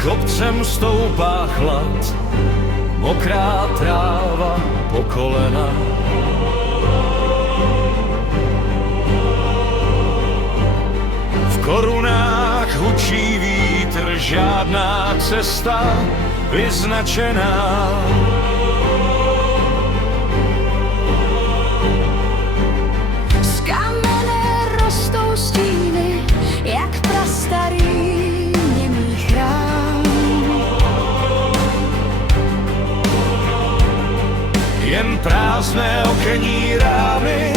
Kopcem stoupá chlad, mokrá tráva po kolena. V korunách hučí vítr, žádná cesta vyznačená. Z kamene rostou stíny, jak prastarý němý chrám. Jen prázdné okenní rámy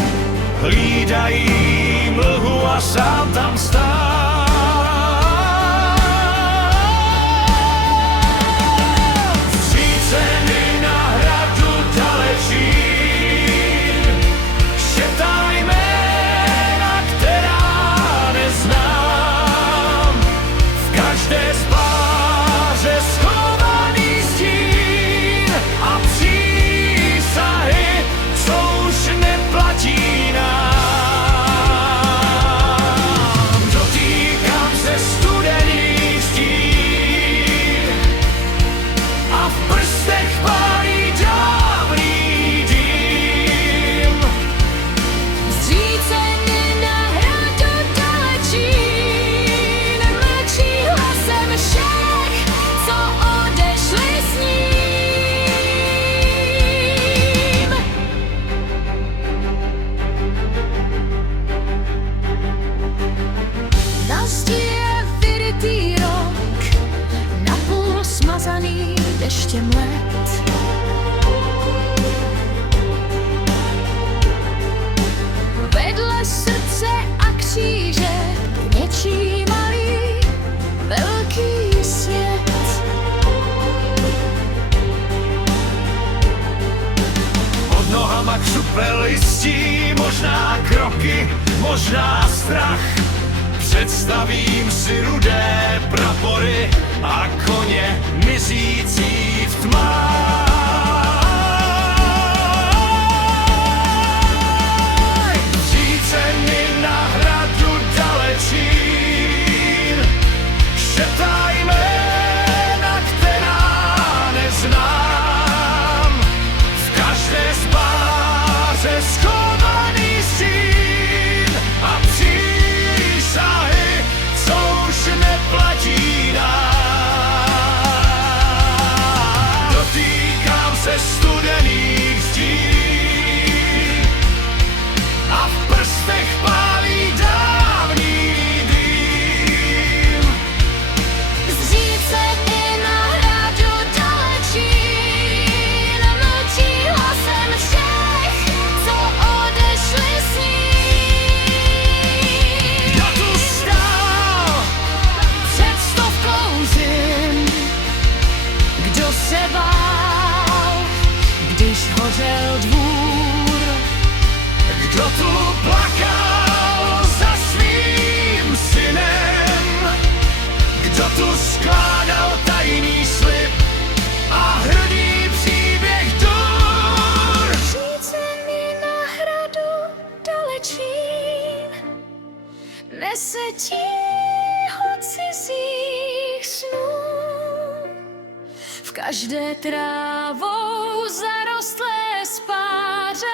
hlídají mlhu a sám tam stál. Vstříceny na hradu dalečín, šeptá jména, která neznám. V každé spáře schovaný stín a přísahy, co už neplatí nám. Dotýkám se studených stín a v prstech pálí dávný dým. Zříceny na hradu dalečín, mlčí hlasem všech, co odešli s ním. Na zdi je vyrytý rok, napůl smazaný deštěm let. Vedle srdce a kříže něčí malý, velký svět. Pod nohama křupe listí, možná kroky, možná strach. Představím si rudé prapory a koně mizící v tmách. Vříceny na hradu dalečín, šeptá jména, která neznám. V každé spáře schovaný stín a přísahy, co už neplatí nám. Dotýkám se studených zdí a v prstech pálí dávný dým. Zříceny na hradu dalečín, mlčí hlasem všech, co odešli s ním. Kdo tu stál Před stovkou zim, kdo se bál, když hořel dvůr. Kdo tu plakal za svým synem? Kdo tu skládal tajný slib a hrdý příběh dur? Zříceny na hradu dalečín, nese tího cizích snů. V každé trávou zarostlé spáře